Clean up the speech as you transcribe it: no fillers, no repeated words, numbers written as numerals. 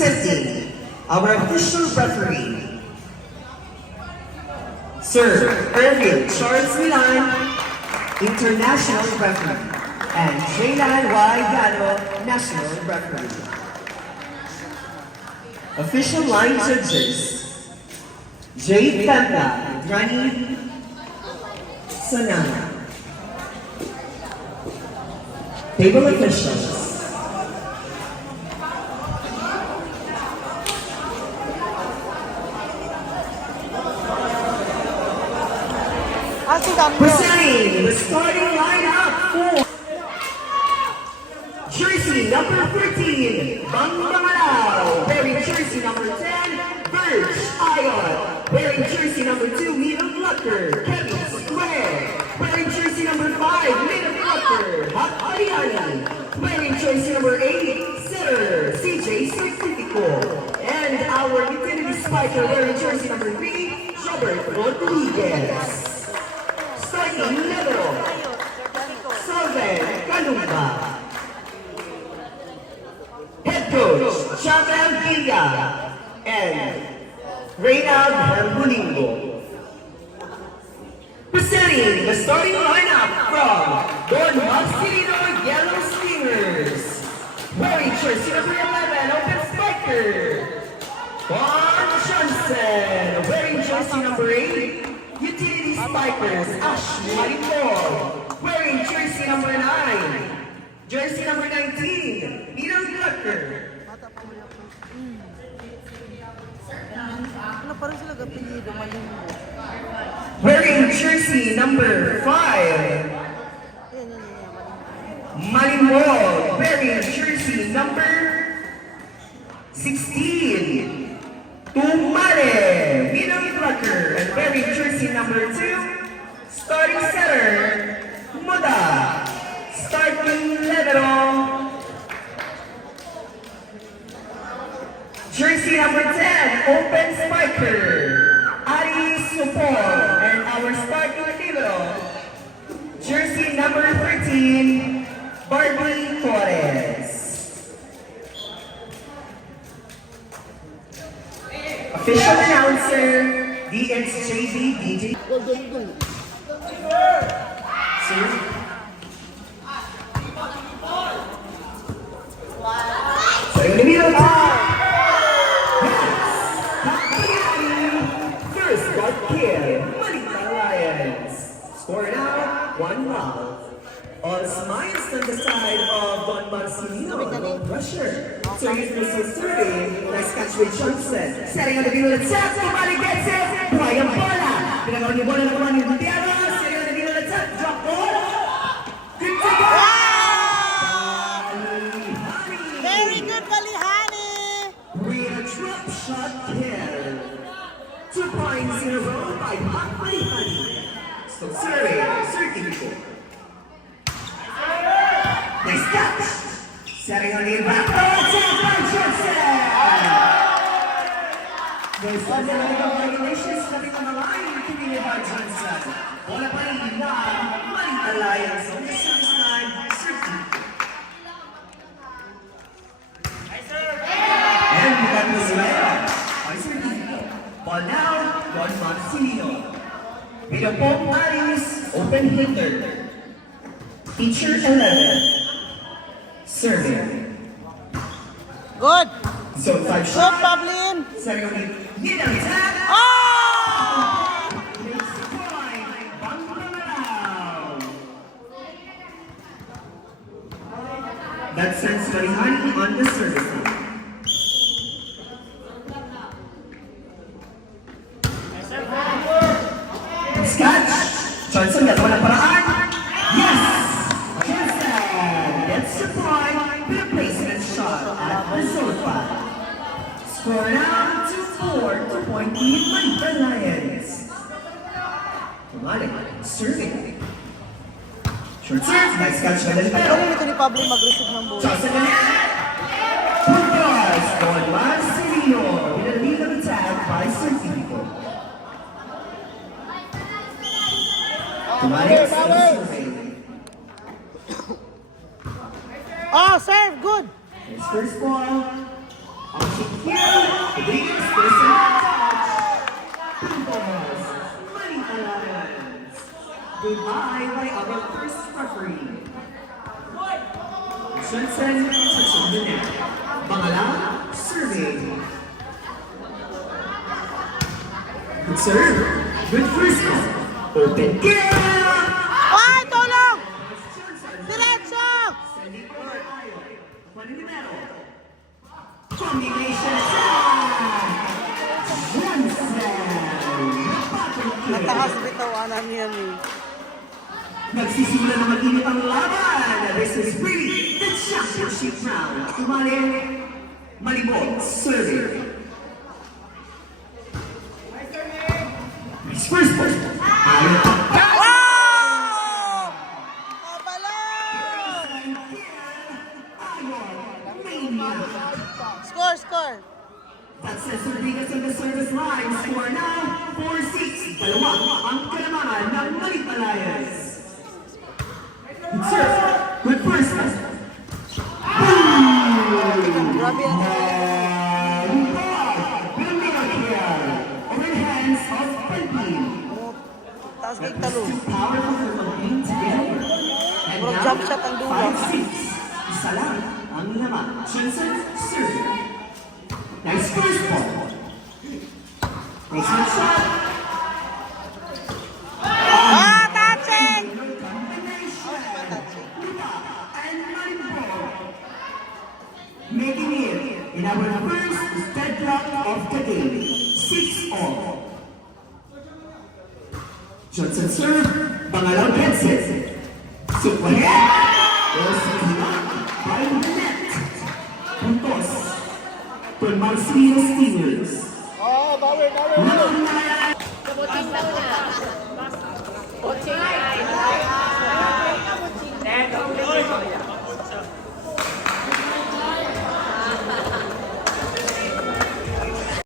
Presenting our official referee, Sir Irvin Charles Milan, International Referee, and Jaylan Y. Gano, National Referee. Official line judges, Jade Tanda and Rani Sanana. Table officials, presenting the starting lineup for jersey number 13, Bangbangalao, wearing jersey number 10, Verge Ion, wearing jersey number 2, middle blocker, Kevin Square, wearing jersey number 5, middle blocker, Hak Ariani, wearing jersey number 8, setter, CJ Certifico, and our utility spiker wearing jersey number 3, Robert Rodriguez. Starting libero, Solven Kalumba. Head coach, Chabel Villa and Reynald Herbulingo. Presenting the starting lineup from Don Marcelino Yellow Stingers. Wearing jersey number 11, open spiker, Juan Johnson. Wearing jersey number 8, utility spikers, Ash Marimor. Wearing jersey number 9, jersey number 19, middle blocker. Wearing jersey number 5, Malimol. Wearing jersey number 16, Tumare, middle blocker. And wearing jersey number 2, starting setter, Moda. Starting libero, jersey number 10, open spiker, Ari Supor. And our starting libero, jersey number 13, Barbie Torres. Official announcer, DXJB DJ. Sir? So in the middle time, first got kill, Malika Lions. Scored out 1-1. All smiles on the side of Don Marcelino, no pressure. So he's Mr. Survey, nice catch with Johnson. Setting on the middle of the tap, somebody gets it. Brian Bola. Pinagawa ni Bola naman ni Gutierrez. Setting on the middle of the tap, drop ball. Good to go! Very good, Balihani! With a drop shot kill. 2 points in a row by Hak Balihani. So Survey, Certifico. Nice catch. Setting on the back. There's something like regulations coming on the line to be by Johnson. Wala pa rin na Maling Alliance on the service line, Certifico. And that was well by Certifico. Ball now, Don Marcelino. With a Pong Aris, open hitter. Teacher 11. Serving. Good! So 5 Good, shot. Pablin! Setting on the middle tap. Oh! Makes the point. Bangbangalao. That sends Marihani on the service line. Catch. Johnson, gagawa ng paraan. Yes! Johnson gets the point with a placement shot at the sofa. Score now 2-4, 2-point lead Malika Lions. Tumalik, serving. Short serve, nice catch by the Pero nito ni Pablo mag-receive ng bola. Johnson the net. Puntos, Don Marcelino with a lead of attack by Certifico. Tumalik, serving. Oh, serve! Good! His first ball, on here, the biggest person touch. Puntos, Money Alliance. Goodbye by our first referee. Johnson touching the net. Bangala, serving. Good serve. Good first one. Open kill. Ay, tulong! Diretso! Combination shot. Johnson. Natakas bitawan niya ni. Nagsisimula na mag-init ang laban. This is really the championship round. Tumali, Malibog, serving. Nice first point. Ayaw. Wow! Kabalon! Score, score! That's the Rodriguez on the service line. Score now, 4-6. Dalawa ang kalamangan ng Manipalayan. Good serve. Good first pass. Grabe yan. Over hands of Philippine. Taas kay talo. Too powerful for Philippine together. And Puro now, jump shot ang dulo. 5-6. Isa lang ang laman. Johnson, serve. Nice first ball. Nice shot. Ah, touching! Making it in our first deadlock of the game. 6-all. Johnson serve. Bangalao gets it. Supahet. Was blocked by the net. Puntos. For Marcelino Steelers. Oh, bawal, bawal. Round 9. Coaching.